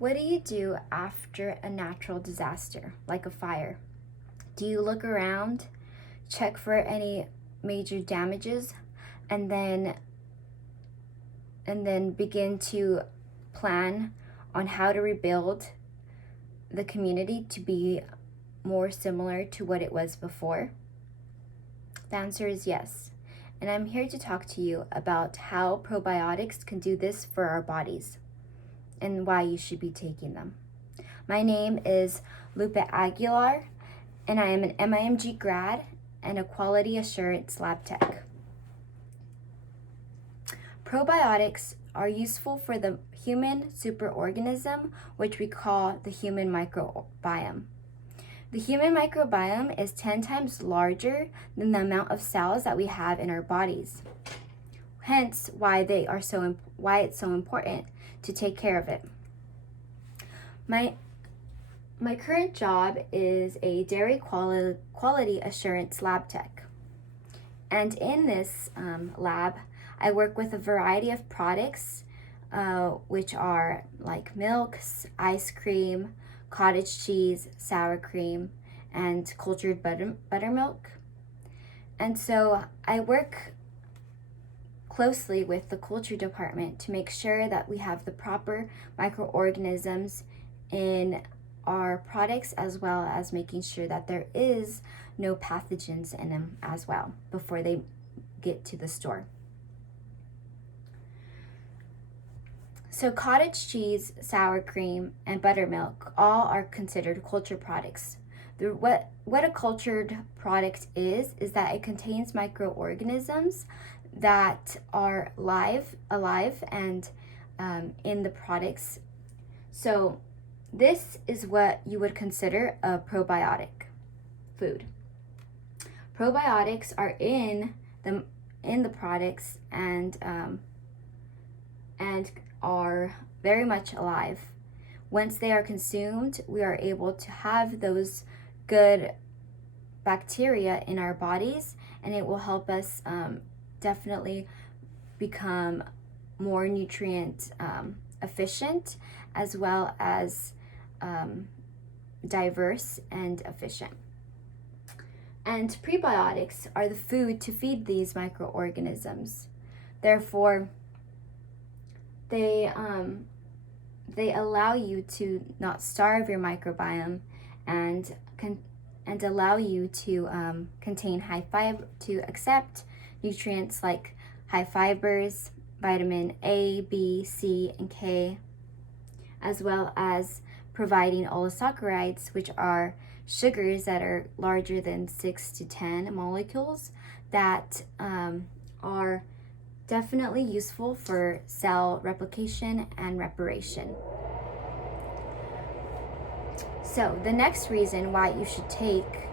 What do you do after a natural disaster, like a fire? Do you look around, check for any major damages, and then begin to plan on how to rebuild the community to be more similar to what it was before? The answer is yes. And I'm here to talk to you about how probiotics can do this for our bodies and why you should be taking them. My name is Lupe Aguilar, and I am an MIMG grad and a quality assurance lab tech. Probiotics are useful for the human superorganism, which we call the human microbiome. The human microbiome is 10 times larger than the amount of cells that we have in our bodies. Hence, why it's so important to take care of it. My current job is a dairy quality assurance lab tech. And in this lab, I work with a variety of products, which are like milks, ice cream, cottage cheese, sour cream, and cultured buttermilk. And so I work closely with the culture department to make sure that we have the proper microorganisms in our products, as well as making sure that there is no pathogens in them as well before they get to the store. So cottage cheese, sour cream, and buttermilk all are considered culture products. What a cultured product is that it contains microorganisms that are alive and in the products. So this is what you would consider a probiotic food. Probiotics are in the products and are very much alive. Once they are consumed, we are able to have those good bacteria in our bodies, and it will help us definitely become more nutrient efficient, as well as diverse and efficient. And prebiotics are the food to feed these microorganisms. Therefore, they allow you to not starve your microbiome and allow you to contain to accept nutrients like high fibers, vitamin A, B, C, and K, as well as providing oligosaccharides, which are sugars that are larger than 6 to 10 molecules that are definitely useful for cell replication and reparation. So the next reason why you should take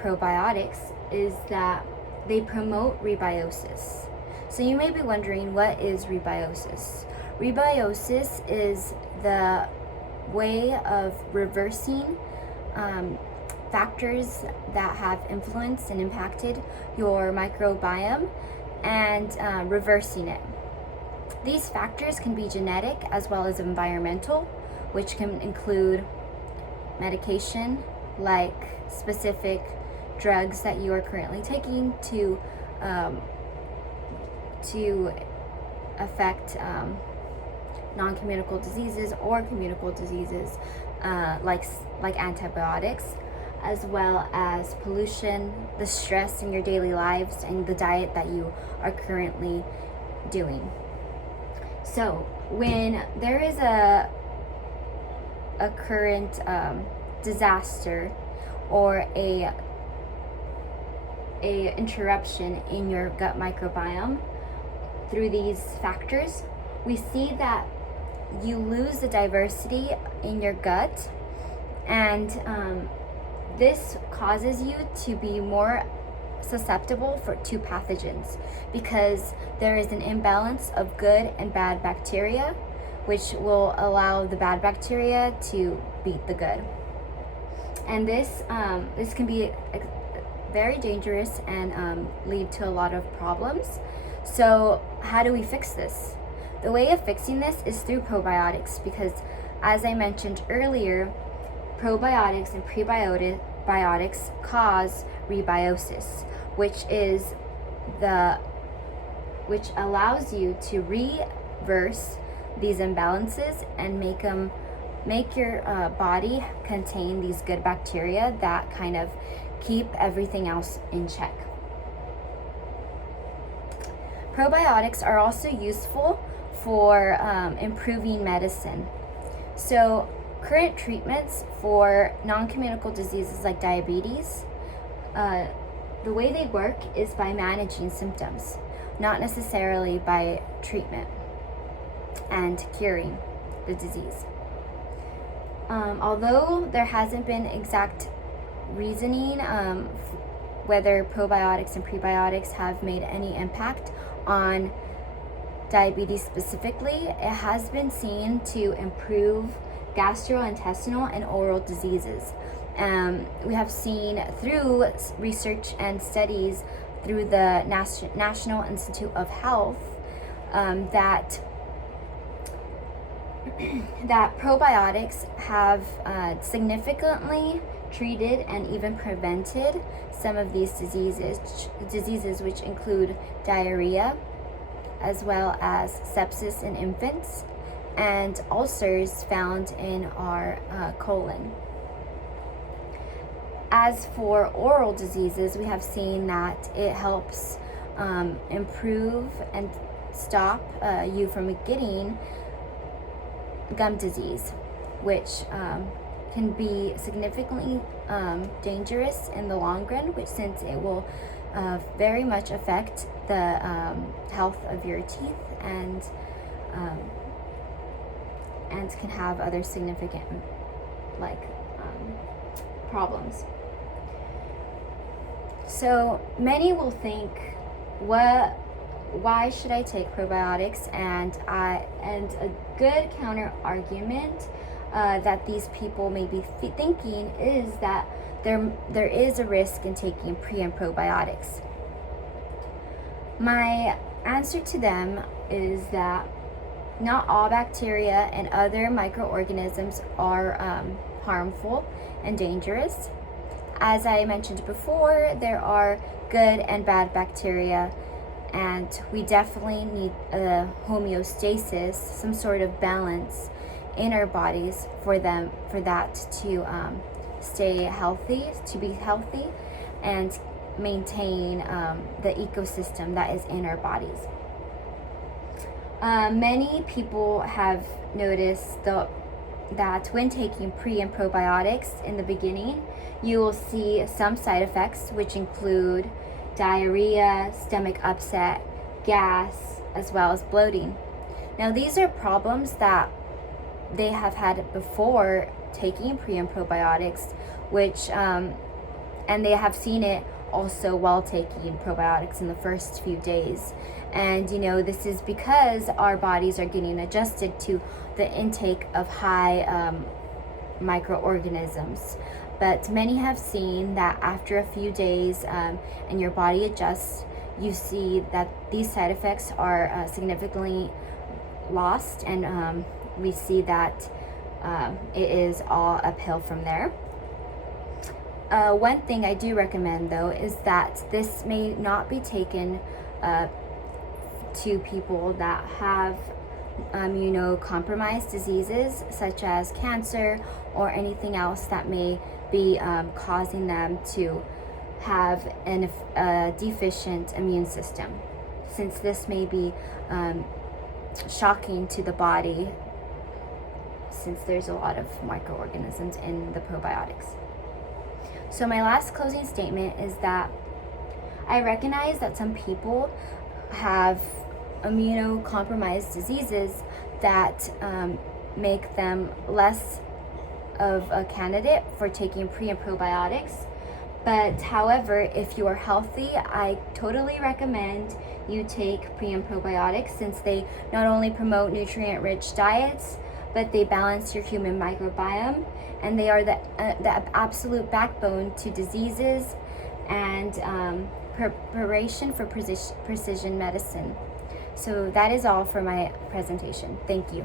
probiotics is that they promote rebiosis. So you may be wondering, what is rebiosis? Rebiosis is the way of reversing factors that have influenced and impacted your microbiome and reversing it. These factors can be genetic as well as environmental, which can include medication, like specific drugs that you are currently taking to affect non-communicable diseases or communicable diseases, like antibiotics, as well as pollution, the stress in your daily lives, and the diet that you are currently doing. So when there is a current disaster or a interruption in your gut microbiome through these factors, we see that you lose the diversity in your gut, and this causes you to be more susceptible to pathogens because there is an imbalance of good and bad bacteria, which will allow the bad bacteria to beat the good. And this can be very dangerous and lead to a lot of problems. So how do we fix this? The way of fixing this is through probiotics, because As I mentioned earlier, probiotics and prebiotics cause rebiosis, which allows you to reverse these imbalances and make your body contain these good bacteria that kind of keep everything else in check. Probiotics are also useful for improving medicine. So current treatments for non-communicable diseases like diabetes, the way they work is by managing symptoms, not necessarily by treatment and curing the disease. Although there hasn't been exact reasoning whether probiotics and prebiotics have made any impact on diabetes specifically, it has been seen to improve gastrointestinal and oral diseases. We have seen through research and studies through the National Institute of Health that probiotics have significantly treated and even prevented some of these diseases which include diarrhea, as well as sepsis in infants, and ulcers found in our colon. As for oral diseases, we have seen that it helps improve and stop you from getting gum disease, which can be significantly dangerous in the long run, since it will very much affect the health of your teeth and can have other significant problems. So many will think, why should I take probiotics? And a good counter argument that these people may be thinking is that there is a risk in taking pre and probiotics. My answer to them is that not all bacteria and other microorganisms are harmful and dangerous. As I mentioned before, there are good and bad bacteria, and we definitely need a homeostasis, some sort of balance in our bodies for that to stay healthy, to be healthy, and maintain the ecosystem that is in our bodies. Many people have noticed that when taking pre and probiotics in the beginning, you will see some side effects, which include diarrhea, stomach upset, gas, as well as bloating. Now, these are problems that they have had before taking pre and probiotics, which and they have seen it also while taking probiotics in the first few days. And this is because our bodies are getting adjusted to the intake of high microorganisms. But many have seen that after a few days and your body adjusts, you see that these side effects are significantly lost, and we see that it is all uphill from there. One thing I do recommend, though, is that this may not be taken to people that have immunocompromised diseases such as cancer or anything else that may be causing them to have a deficient immune system, since this may be shocking to the body, since there's a lot of microorganisms in the probiotics. So my last closing statement is that I recognize that some people have immunocompromised diseases that make them less of a candidate for taking pre and probiotics. But however, if you are healthy, I totally recommend you take pre and probiotics, since they not only promote nutrient-rich diets, but they balance your human microbiome, and they are the absolute backbone to diseases and preparation for precision medicine. So that is all for my presentation. Thank you.